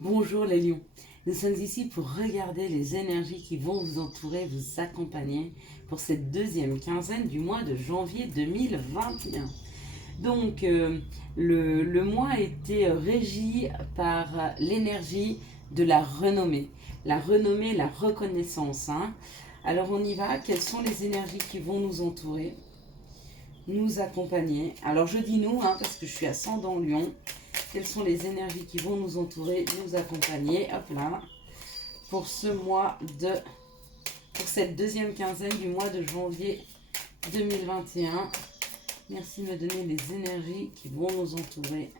Bonjour les lions, nous sommes ici pour regarder les énergies qui vont vous entourer, vous accompagner pour cette deuxième quinzaine du mois de janvier 2021. Donc le mois a été régi par l'énergie de la renommée, la reconnaissance. Alors on y va, quelles sont les énergies qui vont nous entourer, nous accompagner? Alors je dis nous, parce que je suis ascendant Lion. Quelles sont les énergies qui vont nous entourer, nous accompagner, hop là, pour ce mois de, pour cette deuxième quinzaine du mois de janvier 2021. Merci de me donner les énergies qui vont nous entourer,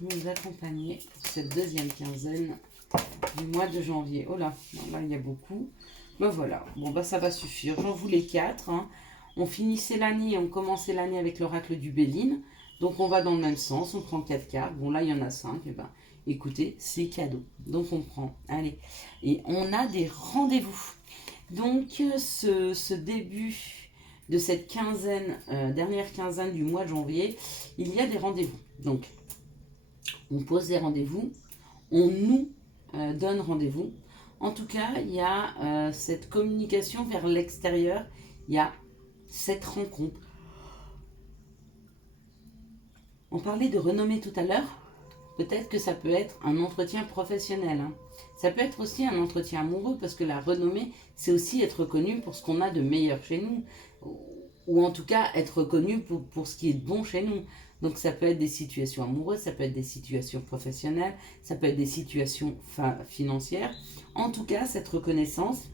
nous accompagner pour cette deuxième quinzaine du mois de janvier. Oh là, là il y a beaucoup. Ben voilà, bon bah ça va suffire. J'en voulais 4. On finissait l'année, on commençait l'année avec l'oracle du Béline. Donc on va dans le même sens, on prend 4 cartes. Bon là il y en a 5, et ben écoutez, c'est cadeau. Donc on prend, allez. Et on a des rendez-vous. Donc ce début de cette quinzaine, dernière quinzaine du mois de janvier, il y a des rendez-vous. Donc on pose des rendez-vous, on nous donne rendez-vous. En tout cas, il y a cette communication vers l'extérieur, il y a cette rencontre. On parlait de renommée tout à l'heure. Peut-être que ça peut être un entretien professionnel. Ça peut être aussi un entretien amoureux, parce que la renommée, c'est aussi être reconnu pour ce qu'on a de meilleur chez nous. Ou en tout cas, être reconnu pour ce qui est bon chez nous. Donc ça peut être des situations amoureuses, ça peut être des situations professionnelles, ça peut être des situations financières. En tout cas, cette reconnaissance,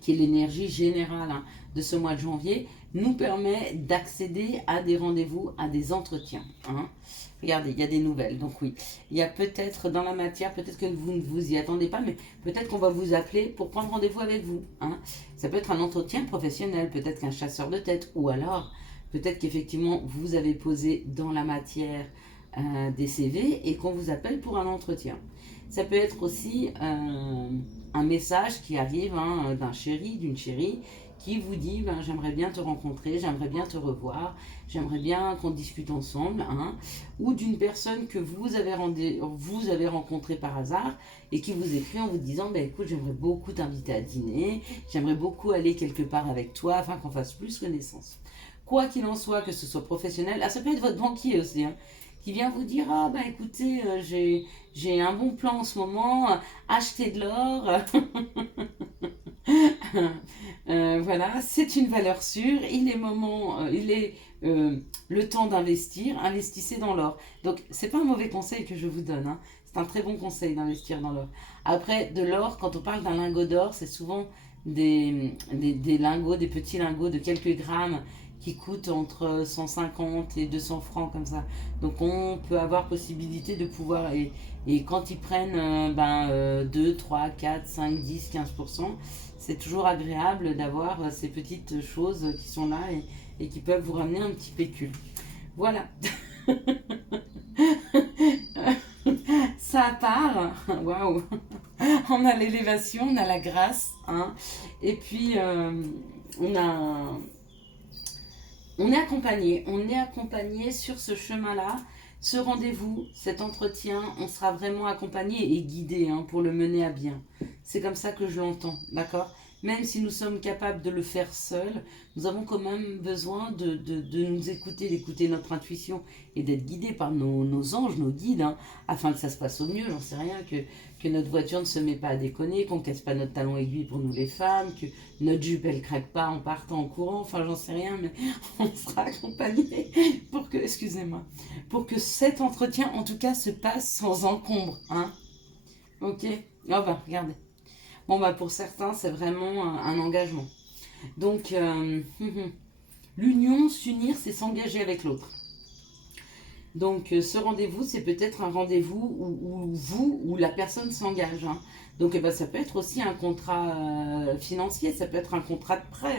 qui est l'énergie générale de ce mois de janvier, nous permet d'accéder à des rendez-vous, à des entretiens. Regardez, il y a des nouvelles. Donc oui, il y a peut-être dans la matière, peut-être que vous ne vous y attendez pas, mais peut-être qu'on va vous appeler pour prendre rendez-vous avec vous. Ça peut être un entretien professionnel, peut-être qu'un chasseur de tête, ou alors peut-être qu'effectivement vous avez posé dans la matière des CV et qu'on vous appelle pour un entretien. Ça peut être aussi un message qui arrive d'un chéri, d'une chérie, qui vous dit j'aimerais bien te rencontrer, j'aimerais bien te revoir, j'aimerais bien qu'on discute ensemble, ou d'une personne que vous avez rencontré par hasard et qui vous écrit en vous disant écoute, j'aimerais beaucoup t'inviter à dîner, j'aimerais beaucoup aller quelque part avec toi afin qu'on fasse plus connaissance. Quoi qu'il en soit, que ce soit professionnel, ça peut être votre banquier aussi, qui vient vous dire écoutez, j'ai un bon plan en ce moment, achetez de l'or. Voilà, c'est une valeur sûre, il est le temps d'investir, investissez dans l'or. Donc c'est pas un mauvais conseil que je vous donne, c'est un très bon conseil d'investir dans l'or. Après, de l'or, quand on parle d'un lingot d'or, c'est souvent des lingots, des petits lingots de quelques grammes qui coûtent entre 150 et 200 francs comme ça. Donc on peut avoir possibilité de pouvoir, et quand ils prennent 2, 3, 4, 5, 10, 15%, c'est toujours agréable d'avoir ces petites choses qui sont là et qui peuvent vous ramener un petit pécule. Voilà. Ça part. Waouh. On a l'élévation, on a la grâce. Et puis, on est accompagné sur ce chemin-là, ce rendez-vous, cet entretien, on sera vraiment accompagné et guidé pour le mener à bien. C'est comme ça que je l'entends, d'accord? Même si nous sommes capables de le faire seuls, nous avons quand même besoin de nous écouter, d'écouter notre intuition et d'être guidés par nos anges, nos guides, afin que ça se passe au mieux. J'en sais rien, que notre voiture ne se met pas à déconner, qu'on ne casse pas notre talon aiguille pour nous les femmes, que notre jupe elle craque pas en partant en courant, enfin j'en sais rien, mais on sera accompagné pour que, excusez-moi, pour que cet entretien en tout cas se passe sans encombre. Ok. Regardez. Bon pour certains c'est vraiment un engagement. Donc l'union, s'unir, c'est s'engager avec l'autre. Donc ce rendez-vous, c'est peut-être un rendez-vous où la personne s'engage. Donc ça peut être aussi un contrat financier, ça peut être un contrat de prêt,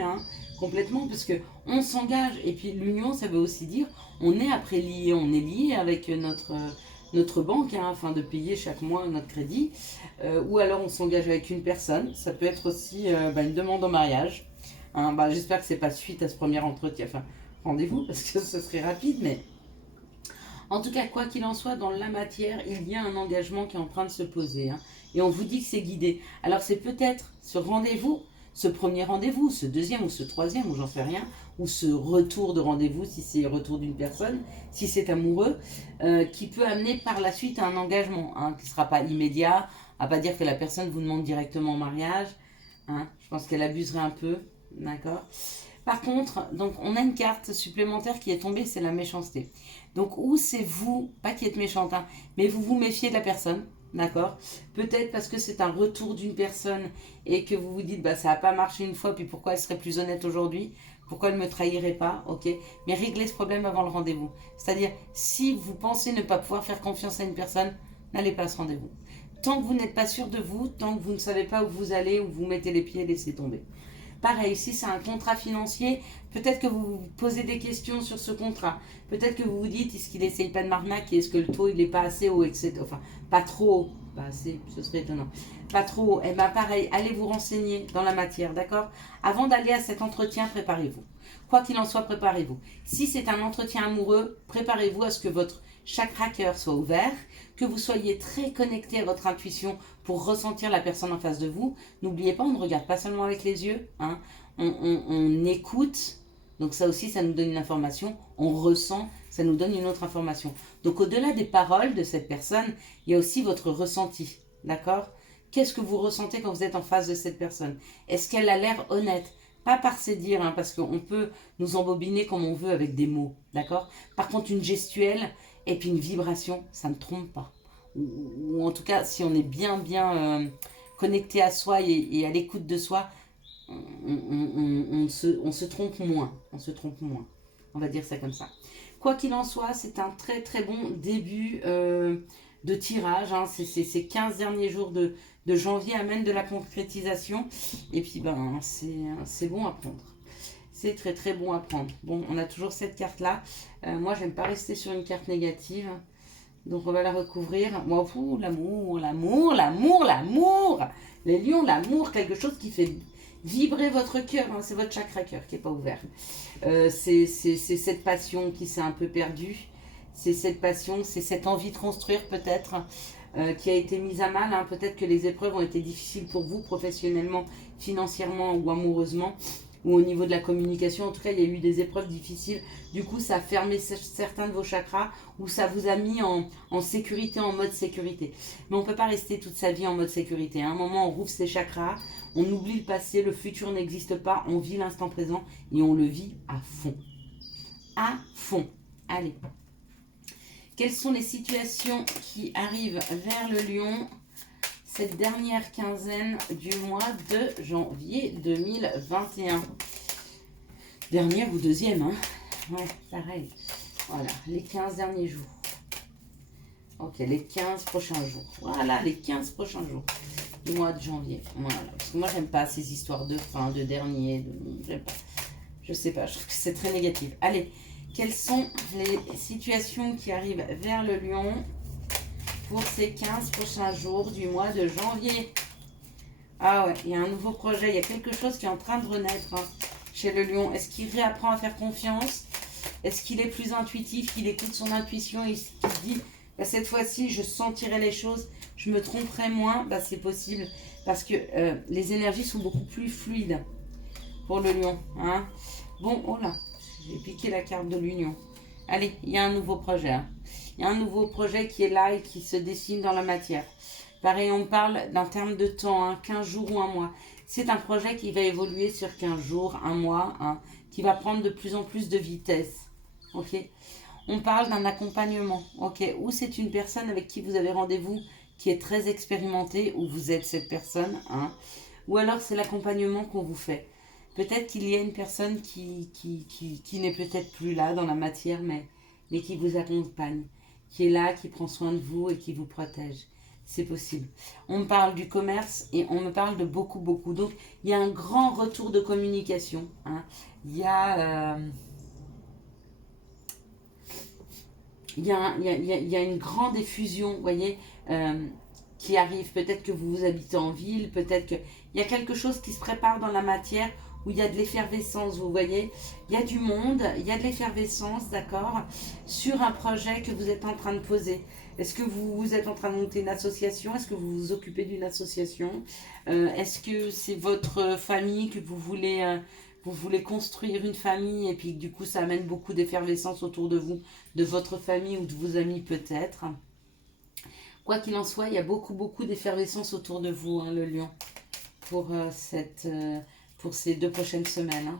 complètement, parce qu'on s'engage. Et puis l'union, ça veut aussi dire on est après lié, on est lié avec notre banque, afin de payer chaque mois notre crédit. Ou alors on s'engage avec une personne, ça peut être aussi une demande en mariage. J'espère que c'est pas suite à ce premier entretien, enfin rendez-vous, parce que ce serait rapide, mais En tout cas, quoi qu'il en soit, dans la matière, il y a un engagement qui est en train de se poser. Hein. Et on vous dit que c'est guidé. Alors c'est peut-être ce rendez-vous, ce premier rendez-vous, ce deuxième ou ce troisième, ou j'en sais rien, ou ce retour de rendez-vous, si c'est le retour d'une personne, si c'est amoureux, qui peut amener par la suite à un engagement, hein, qui ne sera pas immédiat, à pas dire que la personne vous demande directement en mariage. Hein. Je pense qu'elle abuserait un peu, d'accord. Par contre, donc on a une carte supplémentaire qui est tombée, c'est la méchanceté. Donc où c'est vous, pas qui êtes méchante, hein, mais vous vous méfiez de la personne, d'accord. Peut-être parce que c'est un retour d'une personne et que vous vous dites, bah ça n'a pas marché une fois, puis pourquoi elle serait plus honnête aujourd'hui? Pourquoi elle ne me trahirait pas? Ok. Mais réglez ce problème avant le rendez-vous. C'est-à-dire, si vous pensez ne pas pouvoir faire confiance à une personne, n'allez pas à ce rendez-vous. Tant que vous n'êtes pas sûr de vous, tant que vous ne savez pas où vous allez, où vous mettez les pieds, laissez tomber. Pareil, si c'est un contrat financier, peut-être que vous vous posez des questions sur ce contrat. Peut-être que vous vous dites, est-ce qu'il n'essaye pas de m'arnaquer? Est-ce que le taux, il n'est pas assez haut, etc. Enfin, pas trop haut. Pas assez, ce serait étonnant. Pas trop haut. Eh bien, pareil, allez vous renseigner dans la matière, d'accord? Avant d'aller à cet entretien, préparez-vous. Quoi qu'il en soit, préparez-vous. Si c'est un entretien amoureux, préparez-vous à ce que votre chakra cœur soit ouvert, que vous soyez très connecté à votre intuition pour ressentir la personne en face de vous. N'oubliez pas, on ne regarde pas seulement avec les yeux, hein. On écoute, donc ça aussi, ça nous donne une information. On ressent, ça nous donne une autre information. Donc au-delà des paroles de cette personne, il y a aussi votre ressenti, d'accord? Qu'est-ce que vous ressentez quand vous êtes en face de cette personne? Est-ce qu'elle a l'air honnête? Pas par ses dires, hein, parce qu'on peut nous embobiner comme on veut avec des mots, d'accord? Par contre, une gestuelle et puis une vibration, ça ne trompe pas. Ou en tout cas, si on est bien connecté à soi et à l'écoute de soi, on se trompe moins. On se trompe moins. On va dire ça comme ça. Quoi qu'il en soit, c'est un très très bon début de tirage. Hein. Ces 15 derniers jours de janvier amènent de la concrétisation. Et puis, ben, c'est bon à prendre. C'est très très bon à prendre. Bon, on a toujours cette carte-là. Moi, j'aime pas rester sur une carte négative. Donc, on va la recouvrir. Moi, l'amour, l'amour, l'amour, l'amour. Les lions, l'amour, quelque chose qui fait vibrer votre cœur. Hein. C'est votre chakra cœur qui n'est pas ouvert. C'est cette passion qui s'est un peu perdue. C'est cette passion, c'est cette envie de construire peut-être qui a été mise à mal. Hein. Peut-être que les épreuves ont été difficiles pour vous, professionnellement, financièrement ou amoureusement, ou au niveau de la communication. En tout cas, il y a eu des épreuves difficiles. Du coup, ça a fermé certains de vos chakras ou ça vous a mis en sécurité, en mode sécurité. Mais on ne peut pas rester toute sa vie en mode sécurité. À un moment, on rouvre ses chakras, on oublie le passé, le futur n'existe pas, on vit l'instant présent et on le vit à fond. À fond. Allez. Quelles sont les situations qui arrivent vers le lion cette dernière quinzaine du mois de janvier 2021? Dernière ou deuxième, hein? Ouais, pareil. Voilà, les 15 derniers jours. Ok, les 15 prochains jours. Voilà, les 15 prochains jours du mois de janvier. Voilà, parce que moi, j'aime pas ces histoires de fin, de dernier, j'aime pas. Je sais pas, je trouve que c'est très négatif. Allez, quelles sont les situations qui arrivent vers le lion pour ces 15 prochains jours du mois de janvier? Ah ouais, il y a un nouveau projet, il y a quelque chose qui est en train de renaître hein, chez le lion. Est-ce qu'il réapprend à faire confiance? Est-ce qu'il est plus intuitif, qu'il écoute son intuition et qu'il se dit, bah, cette fois-ci, je sentirai les choses, je me tromperai moins? Bah, c'est possible, parce que les énergies sont beaucoup plus fluides pour le lion. Hein. Bon, oh là, j'ai piqué la carte de l'union. Allez, il y a un nouveau projet. Hein. Il y a un nouveau projet qui est là et qui se dessine dans la matière. Pareil, on parle d'un terme de temps, hein, 15 jours ou un mois. C'est un projet qui va évoluer sur 15 jours, un mois, hein, qui va prendre de plus en plus de vitesse. Ok. On parle d'un accompagnement. Ok. Ou c'est une personne avec qui vous avez rendez-vous qui est très expérimentée, ou vous êtes cette personne. Hein, ou alors c'est l'accompagnement qu'on vous fait. Peut-être qu'il y a une personne qui n'est peut-être plus là dans la matière, mais qui vous accompagne, qui est là, qui prend soin de vous et qui vous protège. C'est possible. On me parle du commerce et on me parle de beaucoup, beaucoup. Donc, il y a un grand retour de communication. Hein. Il y a une grande effusion, vous voyez, qui arrive. Peut-être que vous habitez en ville, peut-être qu'il y a quelque chose qui se prépare dans la matière où il y a de l'effervescence, vous voyez. Il y a du monde, il y a de l'effervescence, d'accord, sur un projet que vous êtes en train de poser. Est-ce que vous êtes en train de monter une association? Est-ce que vous vous occupez d'une association? Est-ce que c'est votre famille que vous voulez construire une famille et puis du coup ça amène beaucoup d'effervescence autour de vous, de votre famille ou de vos amis peut-être. Quoi qu'il en soit, il y a beaucoup d'effervescence autour de vous, hein, le lion, pour, pour ces 2 prochaines semaines, hein,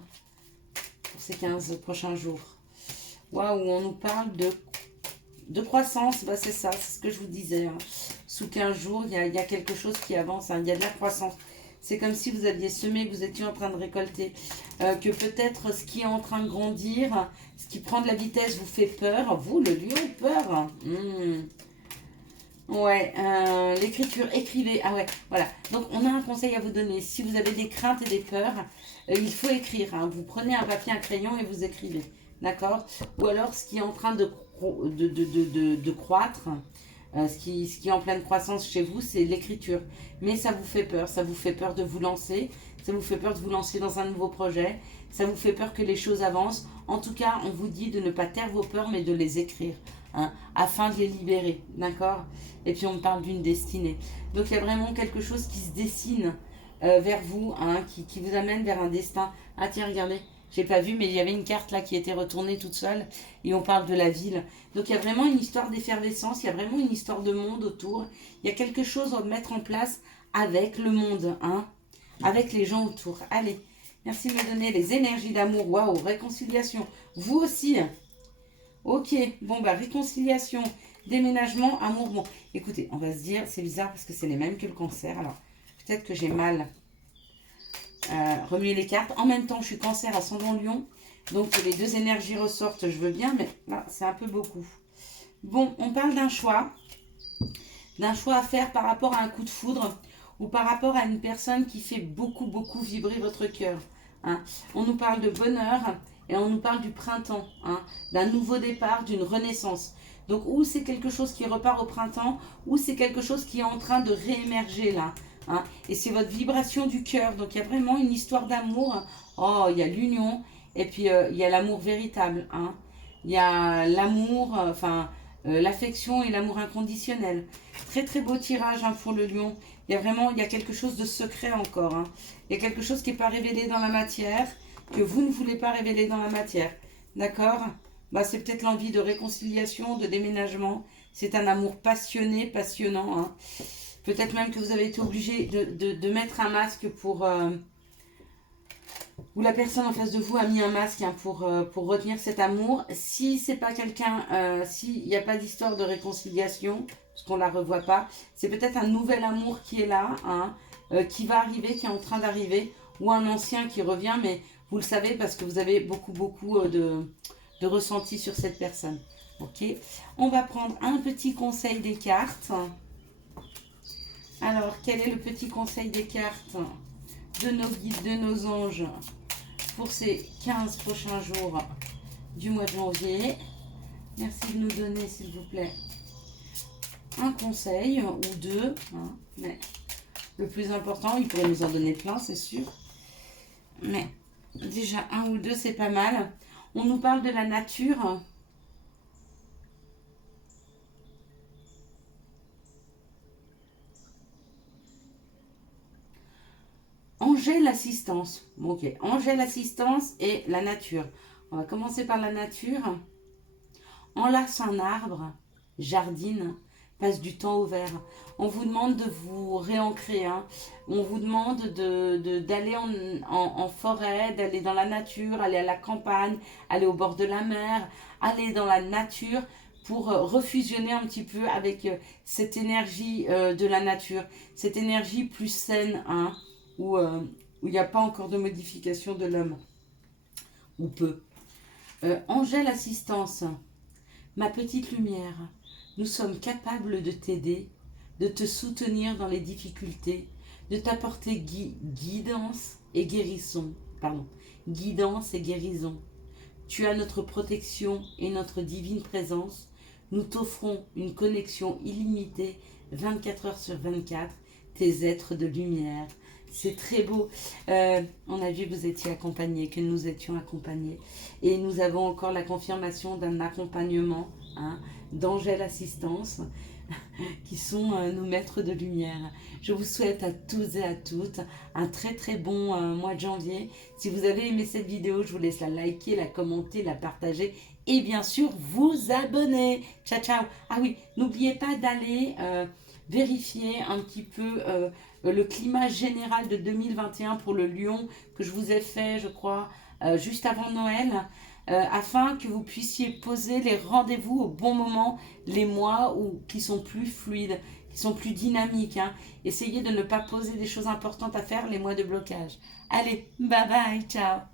pour ces 15 prochains jours. Waouh, on nous parle de croissance, bah c'est ça, c'est ce que je vous disais. Hein. Sous 15 jours, il y a quelque chose qui avance, hein, il y a de la croissance. C'est comme si vous aviez semé, que vous étiez en train de récolter. Que peut-être ce qui est en train de grandir, ce qui prend de la vitesse vous fait peur. Vous, le lion, peur. Ouais, l'écriture, écrivez. Ah ouais, voilà. Donc, on a un conseil à vous donner. Si vous avez des craintes et des peurs, il faut écrire. Hein. Vous prenez un papier, un crayon et vous écrivez. D'accord? Ou alors, ce qui est en train de croître, ce qui est en pleine croissance chez vous, c'est l'écriture. Mais ça vous fait peur. Ça vous fait peur de vous lancer. Ça vous fait peur de vous lancer dans un nouveau projet. Ça vous fait peur que les choses avancent. En tout cas, on vous dit de ne pas taire vos peurs, mais de les écrire. Hein, afin de les libérer. D'accord? Et puis, on me parle d'une destinée. Donc, il y a vraiment quelque chose qui se dessine vers vous, hein, qui vous amène vers un destin. Ah, tiens, regardez. J'ai pas vu, mais il y avait une carte là qui était retournée toute seule. Et on parle de la ville. Donc il y a vraiment une histoire d'effervescence. Il y a vraiment une histoire de monde autour. Il y a quelque chose à mettre en place avec le monde. Hein, avec les gens autour. Allez. Merci de me donner les énergies d'amour. Waouh. Réconciliation. Vous aussi. Ok. Bon, bah, réconciliation. Déménagement. Amour. Bon. Écoutez, on va se dire, c'est bizarre parce que c'est les mêmes que le cancer. Alors, peut-être que j'ai mal remuer les cartes. En même temps, je suis cancer ascendant lion. Donc, les 2 énergies ressortent, je veux bien, mais là, c'est un peu beaucoup. Bon, on parle d'un choix. D'un choix à faire par rapport à un coup de foudre ou par rapport à une personne qui fait beaucoup vibrer votre cœur. Hein. On nous parle de bonheur et on nous parle du printemps. Hein, d'un nouveau départ, d'une renaissance. Donc, ou c'est quelque chose qui repart au printemps, ou c'est quelque chose qui est en train de réémerger là. Hein, et c'est votre vibration du cœur. Donc, il y a vraiment une histoire d'amour. Oh, il y a l'union. Et puis, il y a l'amour véritable. Hein. Il y a l'amour, l'affection et l'amour inconditionnel. Très beau tirage hein, pour le lion. Il y a vraiment, il y a quelque chose de secret encore. Hein. Il y a quelque chose qui n'est pas révélé dans la matière, que vous ne voulez pas révéler dans la matière. D'accord? Bah, c'est peut-être l'envie de réconciliation, de déménagement. C'est un amour passionné, passionnant. Hein. Peut-être même que vous avez été obligé de mettre un masque pour... ou la personne en face de vous a mis un masque hein, pour retenir cet amour. Si c'est pas quelqu'un... s'il n'y a pas d'histoire de réconciliation, parce qu'on ne la revoit pas, c'est peut-être un nouvel amour qui est là, hein, qui va arriver, qui est en train d'arriver, ou un ancien qui revient, mais vous le savez parce que vous avez beaucoup de ressenti sur cette personne. Ok, on va prendre un petit conseil des cartes. Alors, quel est le petit conseil des cartes de nos guides, de nos anges pour ces 15 prochains jours du mois de janvier? Merci de nous donner, s'il vous plaît, un conseil ou 2. Hein, mais le plus important, il pourrait nous en donner plein, c'est sûr. Mais déjà, 1 ou 2, c'est pas mal. On nous parle de la nature. Angèle Assistance. Ok, Angèle Assistance et la nature. On va commencer par la nature. Enlace un arbre, jardine, passe du temps au vert. On vous demande de vous réancrer. Hein. On vous demande d'aller en forêt, d'aller dans la nature, aller à la campagne, aller au bord de la mer, aller dans la nature pour refusionner un petit peu avec cette énergie de la nature, cette énergie plus saine, hein, où il n'y a pas encore de modification de l'homme, ou peu. Angèle Assistance, ma petite lumière, nous sommes capables de t'aider, de te soutenir dans les difficultés, de t'apporter guidance et guérison. Pardon, guidance et guérison. Tu as notre protection et notre divine présence. Nous t'offrons une connexion illimitée 24 heures sur 24, tes êtres de lumière. C'est très beau. On a vu que vous étiez accompagnés, que nous étions accompagnés. Et nous avons encore la confirmation d'un accompagnement, hein, d'Angèle Assistance, qui sont nos maîtres de lumière. Je vous souhaite à tous et à toutes un très très bon mois de janvier. Si vous avez aimé cette vidéo, je vous laisse la liker, la commenter, la partager et bien sûr vous abonner. Ciao ciao. Ah oui, n'oubliez pas d'aller vérifier un petit peu le climat général de 2021 pour le Lion que je vous ai fait, je crois, juste avant Noël. Afin que vous puissiez poser les rendez-vous au bon moment, les mois qui sont plus fluides, qui sont plus dynamiques. Hein. Essayez de ne pas poser des choses importantes à faire les mois de blocage. Allez, bye bye, ciao.